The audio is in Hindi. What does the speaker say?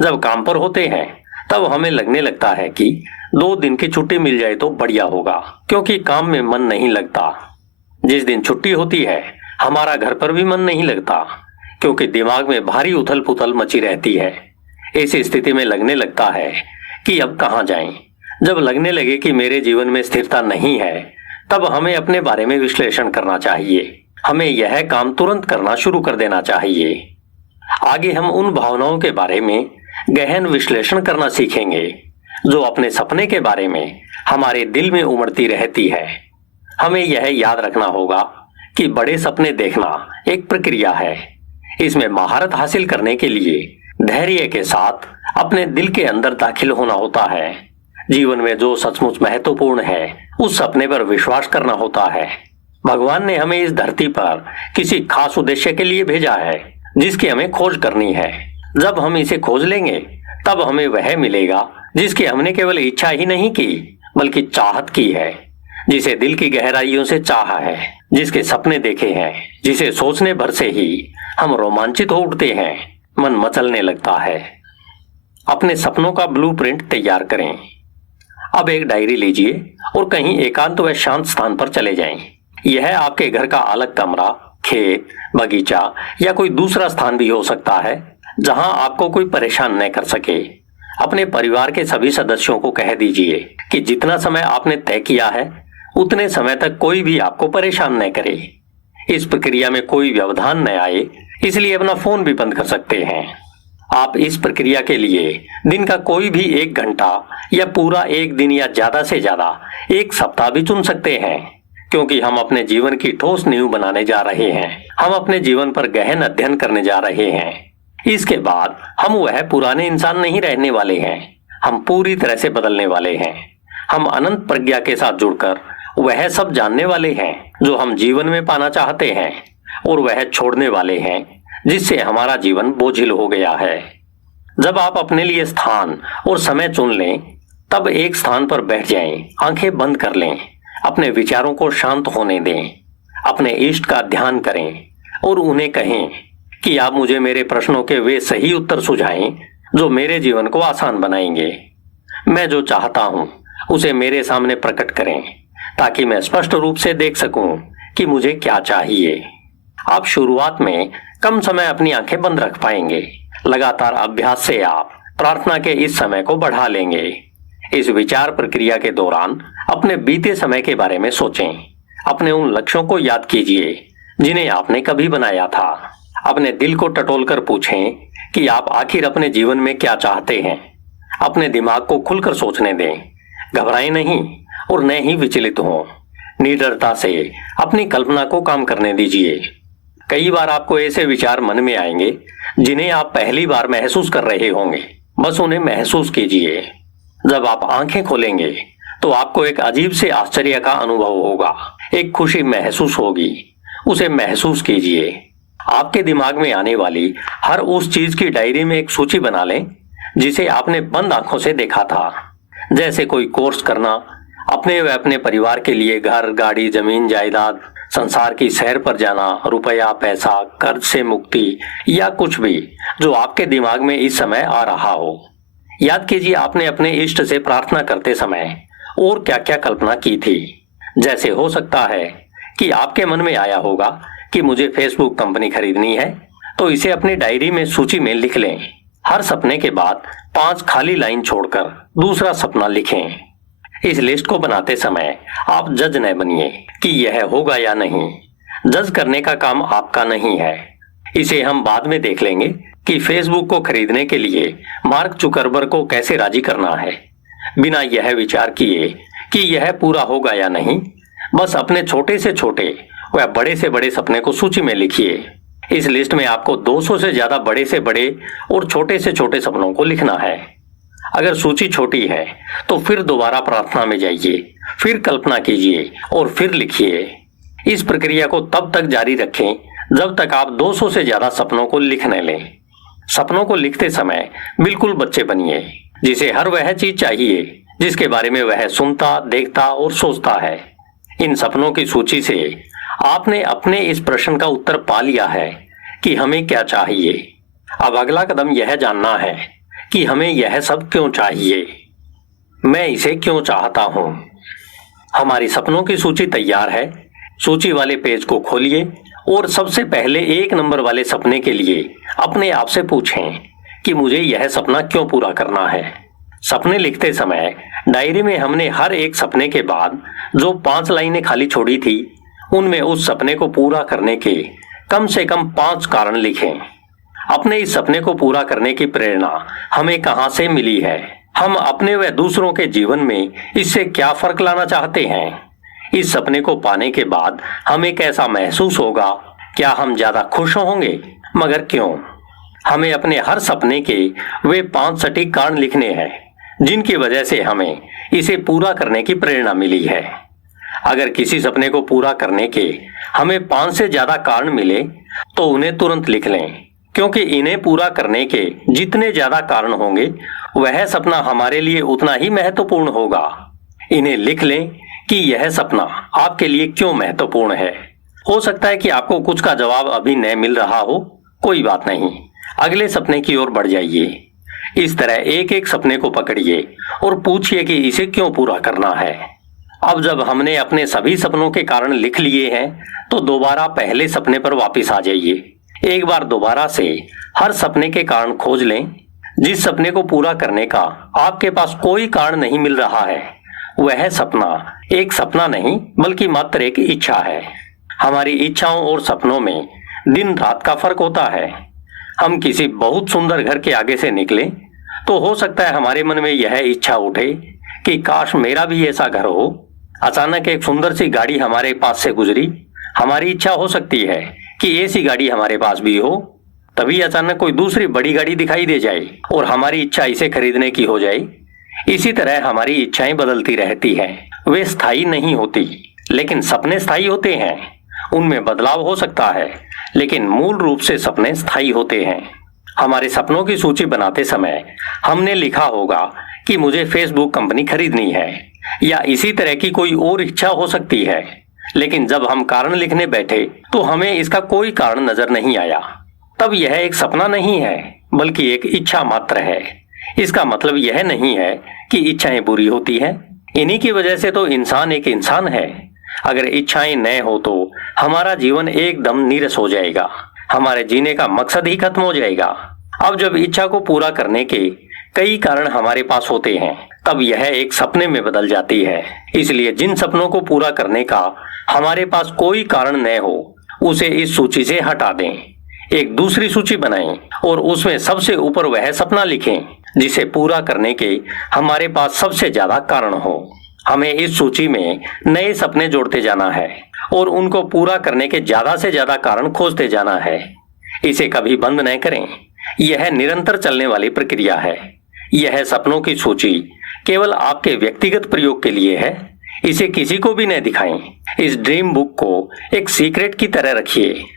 जब काम पर होते हैं तब हमें लगने लगता है कि 2 दिन की छुट्टी मिल जाए तो बढ़िया होगा, क्योंकि काम में मन नहीं लगता। जिस दिन छुट्टी होती है हमारा घर पर भी मन नहीं लगता, क्योंकि दिमाग में भारी उथल पुथल मची रहती है। ऐसी स्थिति में लगने लगता है कि अब कहाँ जाएं। जब लगने लगे कि मेरे जीवन में स्थिरता नहीं है, तब हमें अपने बारे में विश्लेषण करना चाहिए। हमें यह काम तुरंत करना शुरू कर देना चाहिए। आगे हम उन भावनाओं के बारे में गहन विश्लेषण करना सीखेंगे जो अपने सपने के बारे में हमारे दिल में उमड़ती रहती है। हमें यह याद रखना होगा कि बड़े सपने देखना एक प्रक्रिया है। इसमें महारत हासिल करने के लिए धैर्य के साथ अपने दिल के अंदर दाखिल होना होता है। जीवन में जो सचमुच महत्वपूर्ण है उस सपने पर विश्वास करना होता है। भगवान ने हमें इस धरती पर किसी खास उद्देश्य के लिए भेजा है जिसकी हमें खोज करनी है। जब हम इसे खोज लेंगे तब हमें वह मिलेगा जिसकी हमने केवल इच्छा ही नहीं की बल्कि चाहत की है, जिसे दिल की गहराइयों से चाहा है, जिसके सपने देखे हैं, जिसे सोचने भर से ही हम रोमांचित हो उठते हैं, मन मचलने लगता है। अपने सपनों का ब्लूप्रिंट तैयार करें। अब एक डायरी लीजिए और कहीं एकांत व शांत स्थान पर चले जाएं। यह आपके घर का अलग कमरा, खेत, बगीचा या कोई दूसरा स्थान भी हो सकता है जहां आपको कोई परेशान न कर सके। अपने परिवार के सभी सदस्यों को कह दीजिए कि जितना समय आपने तय किया है उतने समय तक कोई भी आपको परेशान न करे। इस प्रक्रिया में कोई व्यवधान न आए, इसलिए अपना फोन भी बंद कर सकते हैं। आप इस प्रक्रिया के लिए दिन का कोई भी 1 घंटा या पूरा 1 दिन या ज्यादा से ज्यादा 1 सप्ताह भी चुन सकते हैं, क्योंकि हम अपने जीवन की ठोस नींव बनाने जा रहे हैं। हम अपने जीवन पर गहन अध्ययन करने जा रहे हैं। इसके बाद हम वह पुराने इंसान नहीं रहने वाले हैं, हम पूरी तरह से बदलने वाले हैं। हम अनंत प्रज्ञा के साथ जुड़कर वह सब जानने वाले हैं जो हम जीवन में पाना चाहते हैं, और वह छोड़ने वाले हैं जिससे हमारा जीवन बोझिल हो गया है। जब आप अपने लिए स्थान और समय चुन लें तब एक स्थान पर बैठ जाएं, आंखें बंद कर लें, अपने विचारों को शांत होने दें, अपने इष्ट का ध्यान करें और उन्हें कहें कि आप मुझे मेरे प्रश्नों के वे सही उत्तर सुझाएं जो मेरे जीवन को आसान बनाएंगे। मैं जो चाहता हूं उसे मेरे सामने प्रकट करें ताकि मैं स्पष्ट रूप से देख सकूं कि मुझे क्या चाहिए। आप शुरुआत में कम समय अपनी आंखें बंद रख पाएंगे। लगातार अभ्यास से आप प्रार्थना के इस समय को बढ़ा लेंगे। इस विचार प्रक्रिया के दौरान अपने बीते समय के बारे में सोचें। अपने उन लक्ष्यों को याद कीजिए जिन्हें आपने कभी बनाया था। अपने दिल को टटोलकर पूछें कि आप आखिर अपने जीवन में क्या चाहते हैं। अपने दिमाग को खुलकर सोचने दें, घबराएं नहीं और न ही विचलित हों। निडरता से अपनी कल्पना को काम करने दीजिए। कई बार आपको ऐसे विचार मन में आएंगे जिन्हें आप पहली बार महसूस कर रहे होंगे। बस उन्हें महसूस कीजिए। जब आप आंखें खोलेंगे तो आपको एक अजीब से आश्चर्य का अनुभव होगा, एक खुशी महसूस होगी। उसे महसूस कीजिए। आपके दिमाग में आने वाली हर उस चीज की डायरी में एक सूची बना लें जिसे आपने बंद आंखों से देखा था, जैसे कोई कोर्स करना, अपने व अपने परिवार के लिए घर, गाड़ी, जमीन, जायदाद, संसार की सैर पर जाना, रुपया, पैसा, कर्ज से मुक्ति या कुछ भी जो आपके दिमाग में इस समय आ रहा हो। याद कीजिए आपने अपने इष्ट से प्रार्थना करते समय और क्या क्या कल्पना की थी। जैसे हो सकता है कि आपके मन में आया होगा कि मुझे फेसबुक कंपनी खरीदनी है, तो इसे अपनी डायरी में सूची में लिख लें। हर सपने के बाद 5 खाली लाइन छोड़कर दूसरा सपना लिखें। इस लिस्ट को बनाते समय आप जज न बनिए कि यह होगा या नहीं। जज करने का काम आपका नहीं है। इसे हम बाद में देख लेंगे कि फेसबुक को खरीदने के लिए मार्क जुकरबर्ग को कैसे राजी करना है। बिना यह विचार किए कि यह पूरा होगा या नहीं, बस अपने छोटे से छोटे व बड़े से बड़े सपने को सूची में लिखिए। इस लिस्ट में आपको 200 से ज्यादा बड़े से बड़े और छोटे से छोटे सपनों को लिखना है। अगर सूची छोटी है तो फिर दोबारा प्रार्थना में जाइए, फिर कल्पना कीजिए और फिर लिखिए। इस प्रक्रिया को तब तक जारी रखें जब तक आप 200 से ज्यादा सपनों को लिख न लें। सपनों को लिखते समय बिल्कुल बच्चे बनिए, जिसे हर वह चीज चाहिए जिसके बारे में वह सुनता, देखता और सोचता है। इन सपनों की सूची से आपने अपने इस प्रश्न का उत्तर पा लिया है कि हमें क्या चाहिए। अब अगला कदम यह जानना है कि हमें यह सब क्यों चाहिए, मैं इसे क्यों चाहता हूं। हमारी सपनों की सूची तैयार है। सूची वाले पेज को खोलिए और सबसे पहले 1 नंबर वाले सपने के लिए अपने आप से पूछें कि मुझे यह सपना क्यों पूरा करना है। सपने लिखते समय डायरी में हमने हर एक सपने के बाद जो 5 लाइनें खाली छोड़ी थी, उनमें उस सपने को पूरा करने के कम से कम 5 कारण लिखें। अपने इस सपने को पूरा करने की प्रेरणा हमें कहां से मिली है, हम अपने व दूसरों के जीवन में इससे क्या फर्क लाना चाहते हैं, इस सपने को पाने के बाद हमें कैसा महसूस होगा, क्या हम ज्यादा खुश होंगे, मगर क्यों। हमें अपने हर सपने के वे 5 सटीक कारण लिखने हैं जिनकी वजह से हमें इसे पूरा करने की प्रेरणा मिली है। अगर किसी सपने को पूरा करने के हमें 5 से ज्यादा कारण मिले तो उन्हें तुरंत लिख लें, क्योंकि इन्हें पूरा करने के जितने ज्यादा कारण होंगे वह सपना हमारे लिए उतना ही महत्वपूर्ण होगा। इन्हें लिख लें कि यह सपना आपके लिए क्यों महत्वपूर्ण है। हो सकता है कि आपको कुछ का जवाब अभी न मिल रहा हो, कोई बात नहीं, अगले सपने की ओर बढ़ जाइए। इस तरह एक एक सपने को पकड़िए और पूछिए कि इसे क्यों पूरा करना है। अब जब हमने अपने सभी सपनों के कारण लिख लिए हैं तो दोबारा पहले सपने पर वापस आ जाइए। एक बार दोबारा से हर सपने के कारण खोज लें। जिस सपने को पूरा करने का आपके पास कोई कारण नहीं मिल रहा है, वह सपना एक सपना नहीं बल्कि मात्र एक इच्छा है। हमारी इच्छाओं और सपनों में दिन रात का फर्क होता है। हम किसी बहुत सुंदर घर के आगे से निकले तो हो सकता है हमारे मन में यह इच्छा उठे कि काश मेरा भी ऐसा घर हो। अचानक एक सुंदर सी गाड़ी हमारे पास से गुजरी, हमारी इच्छा हो सकती है कि ऐसी गाड़ी हमारे पास भी हो। तभी अचानक कोई दूसरी बड़ी गाड़ी दिखाई दे जाए और हमारी इच्छा इसे खरीदने की हो जाए। इसी तरह हमारी इच्छाएं बदलती रहती हैं, वे स्थायी नहीं होती, लेकिन सपने स्थायी होते हैं। उनमें बदलाव हो सकता है, लेकिन मूल रूप से सपने स्थायी होते हैं। हमारे सपनों की सूची बनाते समय हमने लिखा होगा कि मुझे फेसबुक कंपनी खरीदनी है, या इसी तरह की कोई और इच्छा हो सकती है। लेकिन जब हम कारण लिखने बैठे तो हमें इसका कोई कारण नजर नहीं आया। तब यह एक सपना नहीं है बल्कि एक इच्छा मात्र है। इसका मतलब यह नहीं है कि इच्छाएं बुरी होती हैं। इन्हीं की वजह से तो इंसान एक इंसान है। अगर इच्छाएं न हो तो हमारा जीवन एकदम नीरस हो जाएगा, हमारे जीने का मकसद ही खत्म हो जाएगा। अब जब इच्छा को पूरा करने के कई कारण हमारे पास होते हैं, तब यह एक सपने में बदल जाती है। इसलिए जिन सपनों को पूरा करने का हमारे पास कोई कारण न हो, उसे इस सूची से हटा दें। एक दूसरी सूची बनाएं और उसमें सबसे ऊपर वह सपना लिखें जिसे पूरा करने के हमारे पास सबसे ज्यादा कारण हो। हमें इस सूची में नए सपने जोड़ते जाना है और उनको पूरा करने के ज्यादा से ज्यादा कारण खोजते जाना है। इसे कभी बंद न करें, यह निरंतर चलने वाली प्रक्रिया है। यह सपनों की सूची केवल आपके व्यक्तिगत प्रयोग के लिए है। इसे किसी को भी न दिखाएं। इस ड्रीम बुक को एक सीक्रेट की तरह रखिए।